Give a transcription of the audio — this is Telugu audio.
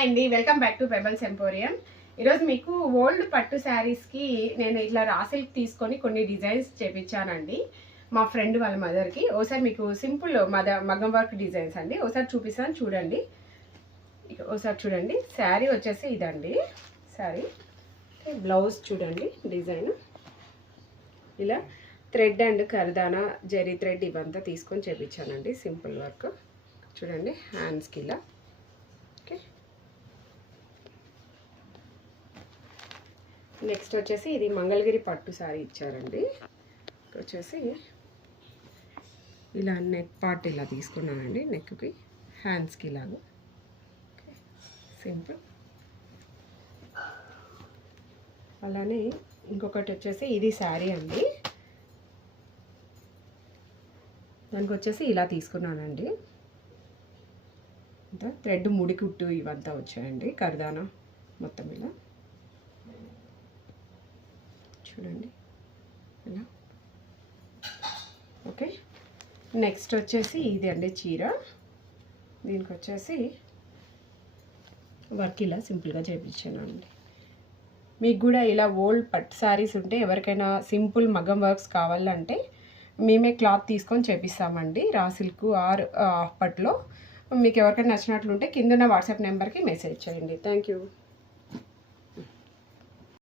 హాయ్ అండి, welcome back to pebbles emporium. ఈరోజు మీకు ఓల్డ్ పట్టు శారీస్కి నేను ఇట్లా రా సిల్క్ తీసుకొని కొన్ని డిజైన్స్ చేపించానండి మా ఫ్రెండ్ వాళ్ళ మదర్కి. ఒకసారి మీకు సింపుల్ మగ్గం వర్క్ డిజైన్స్ అండి ఒకసారి చూపిస్తాను చూడండి. ఒకసారి చూడండి, శారీ వచ్చేసి ఇదండి. శారీ బ్లౌజ్ చూడండి, డిజైన్ ఇలా థ్రెడ్ అండ్ కర్దానా జరీ థ్రెడ్ ఇవంతా తీసుకొని చేపించానండి. సింపుల్ వర్క్ చూడండి, హ్యాండ్స్కి ఇలా. ఓకే, నెక్స్ట్ వచ్చేసి ఇది మంగళగిరి పట్టు శారీ ఇచ్చారండి. వచ్చేసి ఇలా నెక్ పార్ట్ ఇలా తీసుకున్నానండి, నెక్కి హ్యాండ్స్కి ఇలాగా. Okay, simple. అలానే ఇంకొకటి వచ్చేసి ఇది శారీ అండి, దానికి వచ్చేసి ఇలా తీసుకున్నానండి. అంతా థ్రెడ్ ముడి కుట్టు ఇవంతా వచ్చాయండి, కర్దానా మొత్తం ఇలా చూడండి ఇలా. ఓకే, నెక్స్ట్ వచ్చేసి ఇది అండి చీర. దీనికి వచ్చేసి వర్క్ ఇలా సింపుల్గా చేయించాను అండి. మీకు కూడా ఇలా ఓల్డ్ పట్టు శారీస్ ఉంటే ఎవరికైనా సింపుల్ మగ్గం వర్క్స్ కావాలంటే మేమే క్లాత్ తీసుకొని చేపిస్తామండి, రా సిల్క్ ఆర్ పట్టులో. మీకు ఎవరికైనా నచ్చినట్లుంటే కింద ఉన్న వాట్సాప్ నెంబర్కి మెసేజ్ చేయండి. Thank you.